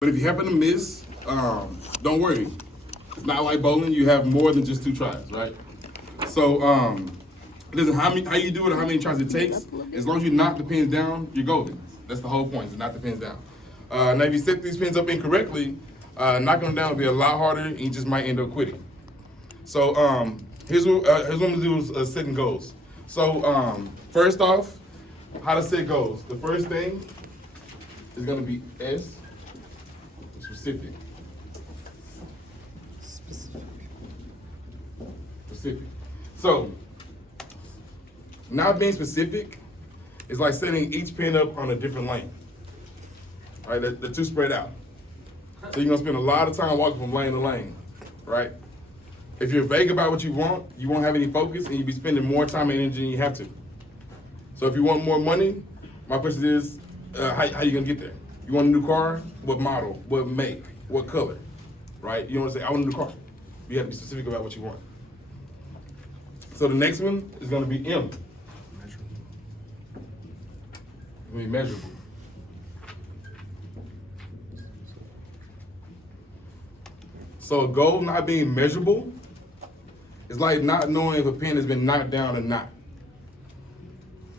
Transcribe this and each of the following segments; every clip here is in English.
But if you happen to miss, don't worry. It's not like bowling. You have more than just two tries, right? So it doesn't how you do it or how many tries it takes. As long as you knock the pins down, you're golden. That's the whole point, to knock the pins down. Now, if you set these pins up incorrectly, knocking them down will be a lot harder, and you just might end up quitting. So here's what I'm gonna do is setting goals. So first off, how to set goals. The first thing is gonna be S, specific. Specific. So not being specific is like setting each pin up on a different lane. Right, the two spread out. So you're gonna spend a lot of time walking from lane to lane, right? If you're vague about what you won't have any focus, and you'll be spending more time and energy than you have to. So if you want more money, my question is, how you gonna get there? You want a new car? What model? What make? What color? Right? You don't want to say, I want a new car. You have to be specific about what you want. So the next one is gonna be M. Measurable. It's gonna be measurable. So a goal not being measurable is like not knowing if a pin has been knocked down or not.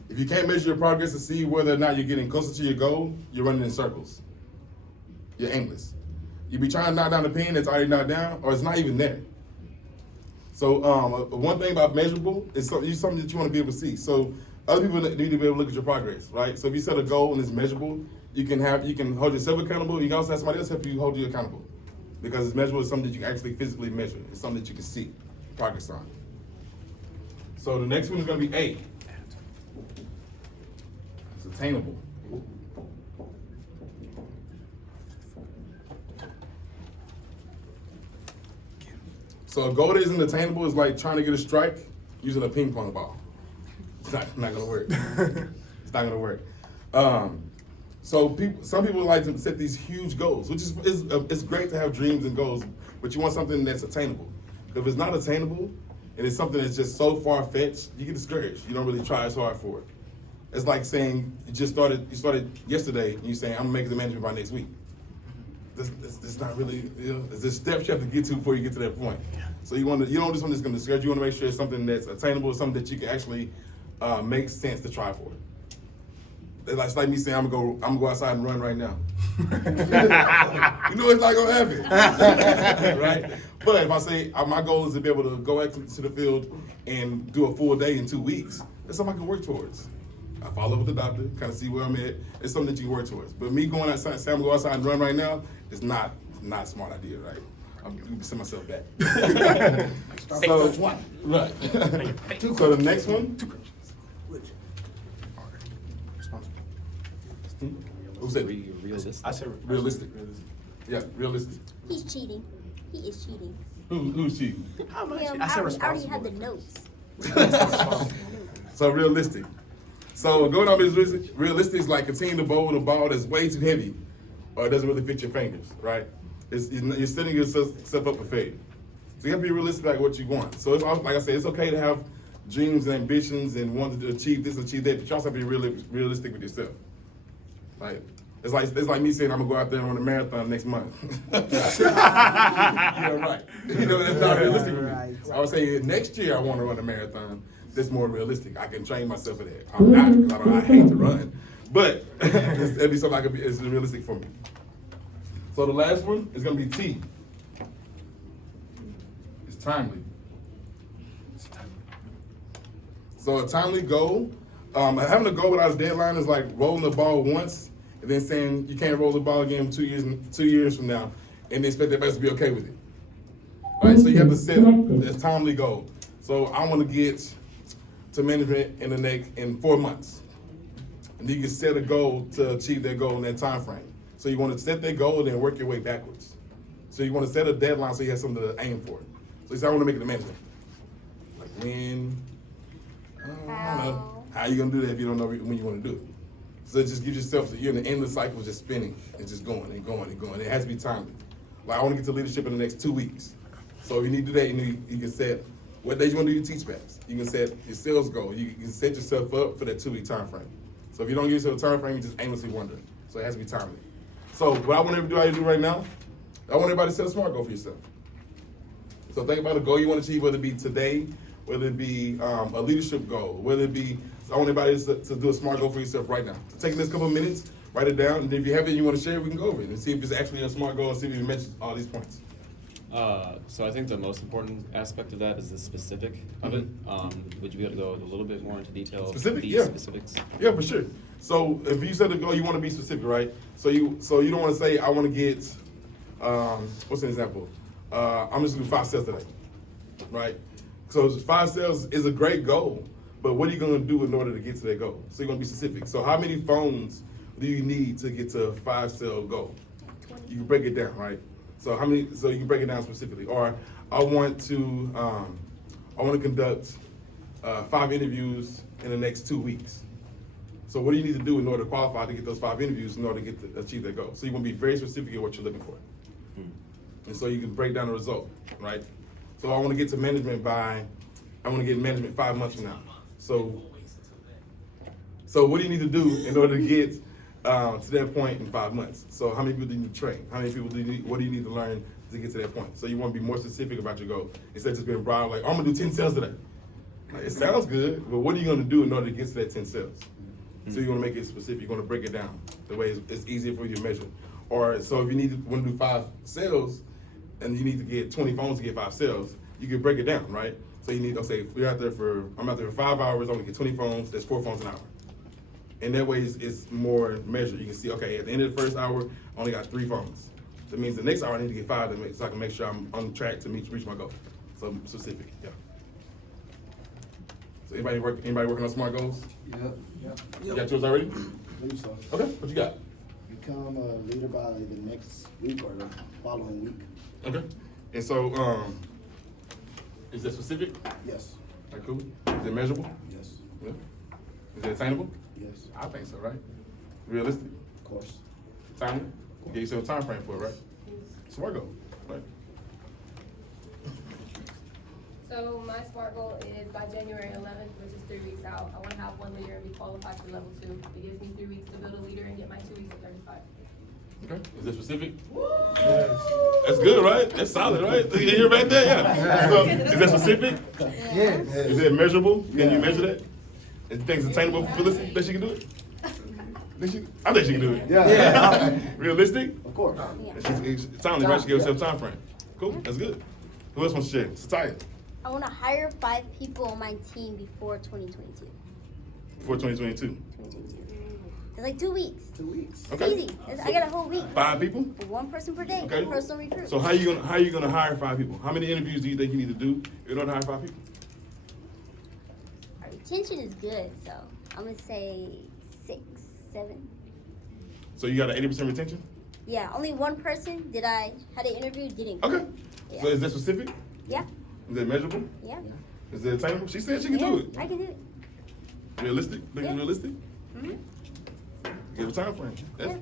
If you can't measure your progress to see whether or not you're getting closer to your goal, you're running in circles. You're aimless. You be trying to knock down the pin that's already knocked down, or it's not even there. So one thing about measurable is something that you want to be able to see. So other people need to be able to look at your progress, right? So if you set a goal and it's measurable, you can hold yourself accountable. You can also have somebody else help you hold you accountable. Because it's measurable is something that you can actually physically measure. It's something that you can see progress on. So the next one is going to be A. It's attainable. So a goal that isn't attainable is like trying to get a strike using a ping pong ball. It's not going to work. It's not going to work. So some people like to set these huge goals, which is it's great to have dreams and goals, but you want something that's attainable. If it's not attainable and it's something that's just so far-fetched, you get discouraged. You don't really try as hard for it. It's like saying you started yesterday and you're saying, I'm gonna make the management by next week. That's not really, it's a steps you have to get to before you get to that point. So you don't just want this gonna discourage you. You want to make sure it's something that's attainable, something that you can actually make sense to try for it. It's like me saying I'm gonna go outside and run right now. You know it's not gonna happen, right? But if I say my goal is to be able to go out to the field and do a full day in 2 weeks, that's something I can work towards. I follow up with the doctor, kind of see where I'm at. It's something that you can work towards. But me going outside, saying I'm gonna go outside and run right now, is not a smart idea, right? I'm gonna send myself back. So right. So the next one. Who said realistic? I said realistic. Yeah, realistic. He's cheating. He is cheating. Who's cheating? How much? I said responsible. I already had the notes. So realistic. So going on is realistic is like continuing to bowl with a ball that's way too heavy, or it doesn't really fit your fingers, right? You're setting yourself up for failure. So you have to be realistic about what you want. So it's like I said, it's okay to have dreams and ambitions and want to achieve this, achieve that, but you also have to be realistic with yourself. Like it's like me saying I'm gonna go out there and run a marathon next month. Yeah, right. You know that's not realistic for me. I would say next year I want to run a marathon. That's more realistic. I can train myself for that. I'm not because I hate to run, but it'd be something it's realistic for me. So the last one is gonna be T. It's timely. So a timely goal. Having a goal without a deadline is like rolling the ball once and then saying you can't roll the ball again 2 years from now and expect everybody to be okay with it. All right, so you have to set a timely goal. So I want to get to management in 4 months. And then you can set a goal to achieve that goal in that time frame. So you want to set that goal and then work your way backwards. So you want to set a deadline so you have something to aim for. So you say, I want to make it to management. Like when? I don't know. How are you gonna do that if you don't know when you want to do it? So it just gives yourself, you're in an endless cycle, just spinning and just going and going and going. It has to be timely. Like I want to get to leadership in the next 2 weeks. So if you need to do that, you can set what days you want to do your teach backs. You can set your sales goal. You can set yourself up for that 2 week time frame. So if you don't give yourself a time frame, you just aimlessly wander. So it has to be timely. So what I want everybody to do right now, I want everybody to set a SMART goal for yourself. So think about a goal you want to achieve, whether it be today, whether it be a leadership goal, whether it be, so I want everybody to do a SMART goal for yourself right now. So take this couple of minutes, write it down, and if you have it and you want to share it, we can go over it and see if it's actually a SMART goal and see if you mentioned all these points. So I think the most important aspect of that is the specific of it. Would you be able to go a little bit more into detail of Specific? these Yeah. specifics? Yeah, for sure. So if you set a goal, you want to be specific, right? So you don't want to say, I want to get, what's an example? I'm just going to do 5 sales today, right? So 5 sales is a great goal, but what are you going to do in order to get to that goal? So you're going to be specific. So how many phones do you need to get to a 5 sale goal? You can break it down, right? So how many? So you can break it down specifically. Or I want to conduct 5 interviews in the next 2 weeks. So what do you need to do in order to qualify to get those 5 interviews in order to get to achieve that goal? So you want to be very specific in what you're looking for. And so you can break down the result, right? So I want to get to management I want to get management 5 months from now. So what do you need to do in order to get to that point in 5 months? So how many people do you need to train? How many people what do you need to learn to get to that point? So you want to be more specific about your goal. Instead of just being broad, like, I'm going to do 10 sales today. Like, it sounds good, but what are you going to do in order to get to that 10 sales? So you want to make it specific. You're going to break it down the way it's easier for you to measure. Or so if you want to do 5 sales and you need to get 20 phones to get 5 sales, you can break it down, right? So you need to say, I'm out there for 5 hours, I only get 20 phones, that's 4 phones an hour. And that way it's more measured. You can see, okay, at the end of the first hour, I only got 3 phones. That means the next hour I need to get 5 so I can make sure I'm on track to reach my goal. So specific, yeah. So anybody working on SMART goals? Yep. You got yours already? Believe so. Okay, what you got? Become a leader by like the next week or the following week. Okay. And so, is that specific? Yes. Like, cool. Is it measurable? Yes. Yeah. Is it attainable? Yes. I think so, right? Realistic? Of course. Timely? You get yourself a time frame for it, right? SMART goal, right? So my SMART goal is by January 11th, which is 3 weeks out, I want to have 1 leader and be qualified for level 2. It gives me 3 weeks to build a leader and get my 2 weeks at 35. Okay. Is that specific? Yes. That's good, right? That's solid, right? You're right there, yeah. So, is that specific? Yes. Is it measurable? Can you measure that? Is things attainable for Felicity? Think she can do it? I think she can do it. Yeah. Realistic? Of course. She's timely, right? She gave herself a time frame. Cool, that's good. Who else wants to share? Satya. I want to hire 5 people on my team before 2022. Before 2022. 2022. It's like 2 weeks. 2 weeks. It's Okay. easy. I got a whole week. 5 people? 1 person per day. Okay. Personal recruit. So how you gonna hire 5 people? How many interviews do you think you need to do in order to hire 5 people? Our retention is good, so I'm gonna say 6, 7. So you got an 80% retention? Yeah, only 1 person had an interview didn't. Okay. Yeah. So is that specific? Yeah. Is that measurable? Yeah. Is it attainable? She said she can Yeah, do it. I can do it. Realistic? Think Yeah. it's realistic? Mhm. Give a time frame. Yeah.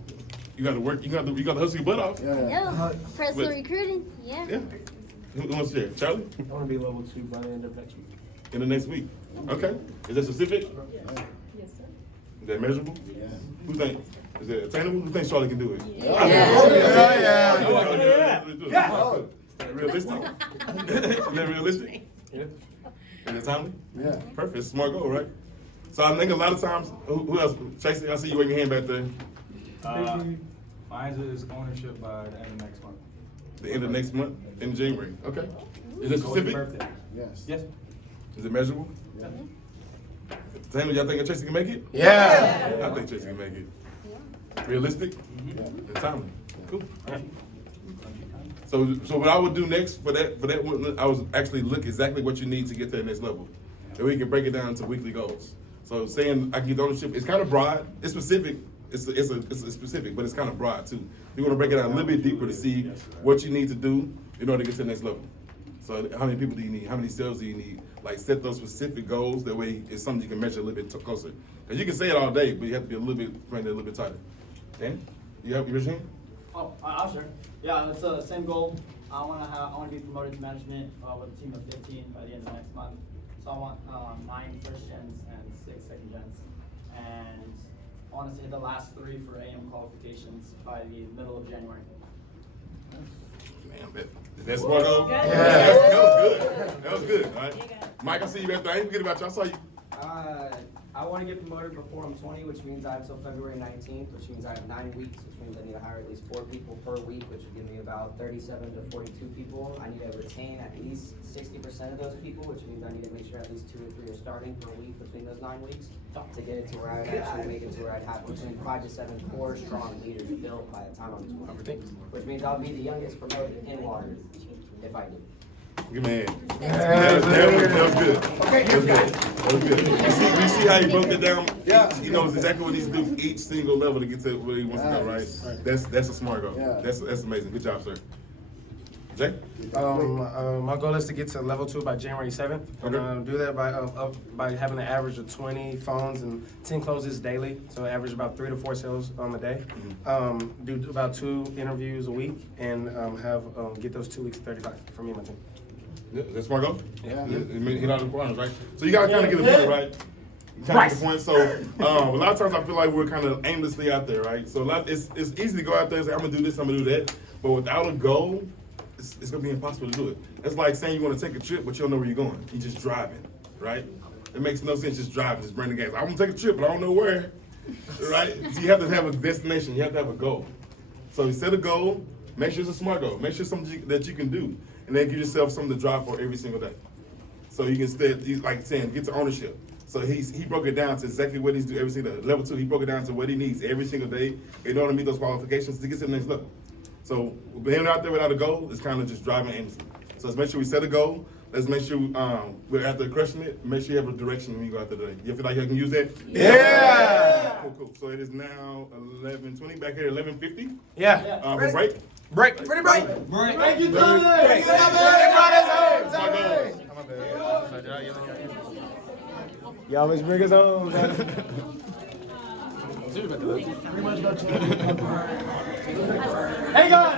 You got to work. You got to hustle your butt off. Yeah. No, personal But- recruiting. Yeah. Yeah. Who wants to share? Charlie? I want to be level 2 by the end of next week. In the next week. Okay. Is that specific? Yes, sir. Is that measurable? Yeah. Who think? Is it attainable? Who thinks Charlie can do it? Yeah. Realistic? Is that realistic? Yeah. Is it timely? Yeah. Perfect. Smart goal, right? So I think a lot of times, who else? Tracy, I see you waving your hand back there. Mine is ownership by the end of next month. The end of next month, in January. Okay. Is it specific? Birthday. Yes. Yes. Is it measurable? Yeah. Tammy, y'all think Tracy can make it? Yeah. I think Tracy can make it. Realistic? Yeah. And timely. Cool. All right. So what I would do next for that one, I was actually look exactly what you need to get to the next level, and we can break it down to weekly goals. So saying I can get ownership, it's kind of broad. It's specific. It's specific, but it's kind of broad too. You want to break it down a little bit deeper to see what you need to do in order to get to the next level. So how many people do you need? How many sales do you need? Like set those specific goals. That way, it's something you can measure a little bit closer. Because you can say it all day, but you have to be a little bit tighter. Dan, you have your hand? Oh, I'll share. Yeah, it's the same goal. I want to be promoted to management with a team of 15 by the end of next month. So I want 9 first gens and 6 second gens, and want us to hit the last 3 for AM qualifications by the middle of January. Man, is that smart goal? Yeah. That was good. That was good. All right. Mike, I see you back there. I ain't forget about you. I saw you. I want to get promoted before I'm 20, which means I have till February 19th, which means I have 9 weeks, which means I need to hire at least 4 people per week, which would give me about 37 to 42 people. I need to retain at least 60% of those people, which means I need to make sure at least 2 or 3 are starting per week between those 9 weeks to get it to where I'd actually make it to where I'd have between 5 to 7 core strong leaders built by the time I'm 20. Which means I'll be the youngest promoted in water if I do. Good man. That was good. Okay, That was good. That was good. You see how he broke it down? Yeah. He knows exactly what he's doing each single level to get to where he wants to go, right? Right. That's a smart goal. Yeah. That's amazing. Good job, sir. Jay? My goal is to get to level 2 by January 7th. Okay. Do that by having an average of 20 phones and 10 closes daily. So average about 3 to 4 sales a day. Do about 2 interviews a week and get those 2 weeks 35 for me and my team. Yeah, that's smart goal? Yeah. Hit all the corners, right? So you gotta kind of get a point, right? You kinda get the point. So a lot of times I feel like we're kind of aimlessly out there, right? So it's easy to go out there and say, I'm gonna do this, I'm gonna do that. But without a goal, it's gonna be impossible to do it. It's like saying you want to take a trip, but you don't know where you're going. You're just driving, right? It makes no sense just driving, just bring the gas. I want to take a trip, but I don't know where, right? So you have to have a destination. You have to have a goal. So you set a goal. Make sure it's a smart goal. Make sure it's something that you can do, and then give yourself something to drive for every single day. So you can like saying, get to ownership. So he broke it down to exactly what he needs to do every single day. Level 2, he broke it down to what he needs every single day in order to meet those qualifications to get to the next level. So being out there without a goal is kind of just driving aimlessly. So let's make sure we set a goal. Let's make sure we're out there crushing it. Make sure you have a direction when you go out there today. You feel like you can use that? Yeah! Cool. So it is now 11:20, back here 11:50. Yeah. For break. Break. Ready, break. Thank you, Tommy! You always bring us home. Hey guys!